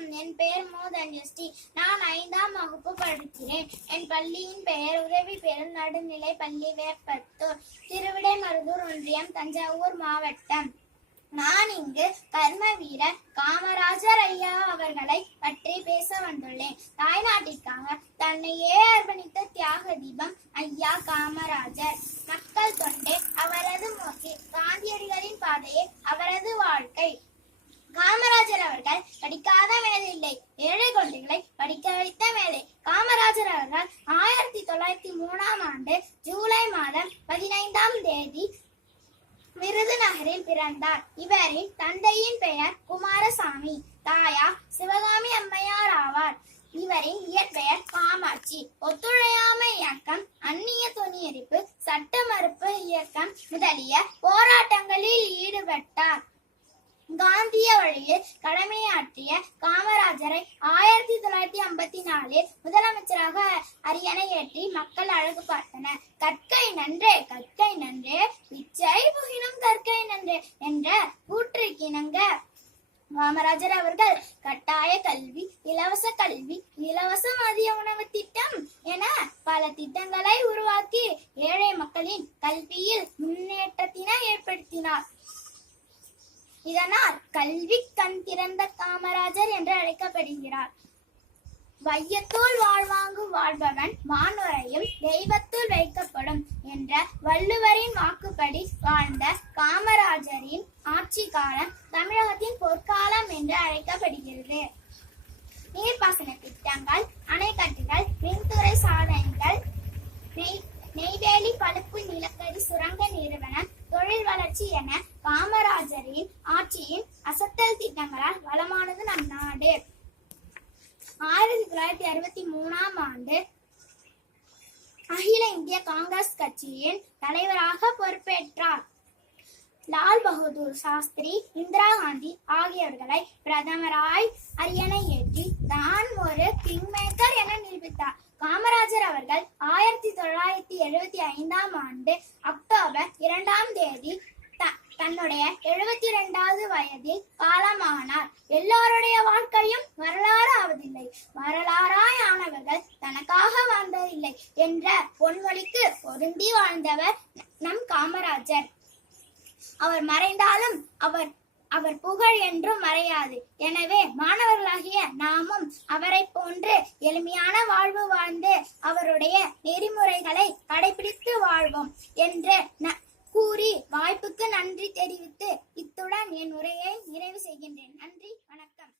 வணக்கம் என் பெயர் மோதன்யஸ்ரீ. நான் ஐந்தாம் வகுப்பு படிக்கிறேன். என் பள்ளியின் பெயர் உதவி பெறும் நடுநிலை பள்ளி வேப்பத்தூர். திருவிடைமருதூர் ஒன்றியம் தஞ்சாவூர் மாவட்டம். நான் இங்கு கர்ம வீரர் காமராஜர் ஐயா அவர்களை பற்றி பேச வந்துள்ளேன். தாய்நாட்டிற்காக தன்னையே அர்ப்பணித்த தியாக தீபம் ஐயா காமராஜர். மக்கள் தொண்டே அவரது நோக்கி காந்தியடிகளின் பாதையே அவரது வாழ்க்கை. காமராஜர் அவர்கள் படிக்காத மேதை இல்லை ஏழை குழந்தைகளை படிக்க வைத்த மேதை காமராஜர் அவர்கள் ஆயிரத்தி தொள்ளாயிரத்தி மூணாம் ஆண்டு ஜூலை மாதம் பதினைந்தாம் தேதி விருதுநகரில் பிறந்தார். இவரின் தந்தையின் பெயர் குமாரசாமி. தாயார் சிவகாமி அம்மையார் ஆவார். இவரின் இயற்பெயர் காமாட்சி. ஒத்துழையாமை இயக்கம் அந்நிய துணியரிப்பு சட்ட மறுப்பு இயக்கம் முதலிய போராட்டங்களில் ஈடுபட்டார். காந்திய வழியில் கடமையாற்றிய காமராஜரை ஆயிரத்தி தொள்ளாயிரத்தி ஐம்பத்தி நாலில் முதலமைச்சராக அரியணை ஏற்றி மக்கள் அழகு பார்த்தனர். கற்கை நன்றே கற்கை நன்றே பிச்சை புகினும் கற்கை நன்றே என்ற கூற்றுக்கிணங்க காமராஜர் அவர்கள் கட்டாய கல்வி இலவச கல்வி இலவச மதிய உணவு திட்டம் என பல திட்டங்களை உருவாக்கி ஏழை மக்களின் கல்வியில் முன்னேற்றத்தினை ஏற்படுத்தினார். இதனால் கல்வி கண் திறந்த காமராஜர் என்று அழைக்கப்படுகிறார். வையத்துள் வாழ்வாங்கு வாழ்பவன் வானுரையும் தெய்வத்துள் வைக்கப்படும் என்ற வள்ளுவரின் வாக்குப்படி வாழ்ந்த காமராஜரின் ஆட்சி காலம் தமிழகத்தின் பொற்காலம் என்று அழைக்கப்படுகிறது. நீர்ப்பாசன திட்டங்கள் அணைக்கட்டுகள் மின்துறை சாதனைகள் நெய் நெய்வேலி பழுப்பு நிலக்கரி சுரங்க நிறுவனம் தொழில் வளர்ச்சி என காமராஜரின் ஆட்சியின் அசத்தல் திட்டங்களால் வளமானது நம் நாடு. ஆயிரத்தி தொள்ளாயிரத்தி அறுபத்தி மூணாம் ஆண்டு அகில இந்திய காங்கிரஸ் கட்சியின் தலைவராக பொறுப்பேற்றார். லால் பகதூர் சாஸ்திரி இந்திரா காந்தி ஆகியோர்களை பிரதமராய் அரியணை ஏற்றி தான் ஒரு கிங் மேக்கர் என நிரூபித்தார். காமராஜர் அவர்கள் ஆயிரத்தி தொள்ளாயிரத்தி எழுபத்தி ஐந்தாம் ஆண்டு அக்டோபர் இரண்டாம் தேதி தன்னுடைய எழுபத்தி இரண்டாவது வயதில் காலமானார். எல்லாருடைய வாழ்க்கையும் வரலாறு ஆவதில்லை. வரலாறாய் ஆனவர்கள் தனக்காக வாழ்ந்ததில்லை என்ற பொன்மொழிக்கு பொருந்தி வாழ்ந்தவர் நம் காமராஜர். அவர் மறைந்தாலும் அவர் அவர் புகழ் என்றும் மறையாது. எனவே மாணவர்களாகிய நாமும் அவரை போன்று எளிமையான வாழ்வு வாழ்ந்து அவருடைய நெறிமுறைகளை கடைபிடித்து வாழ்வோம் என்று கூறி வாய்ப்புக்கு நன்றி தெரிவித்து இத்துடன் என் உரையை நிறைவு செய்கின்றேன். நன்றி வணக்கம்.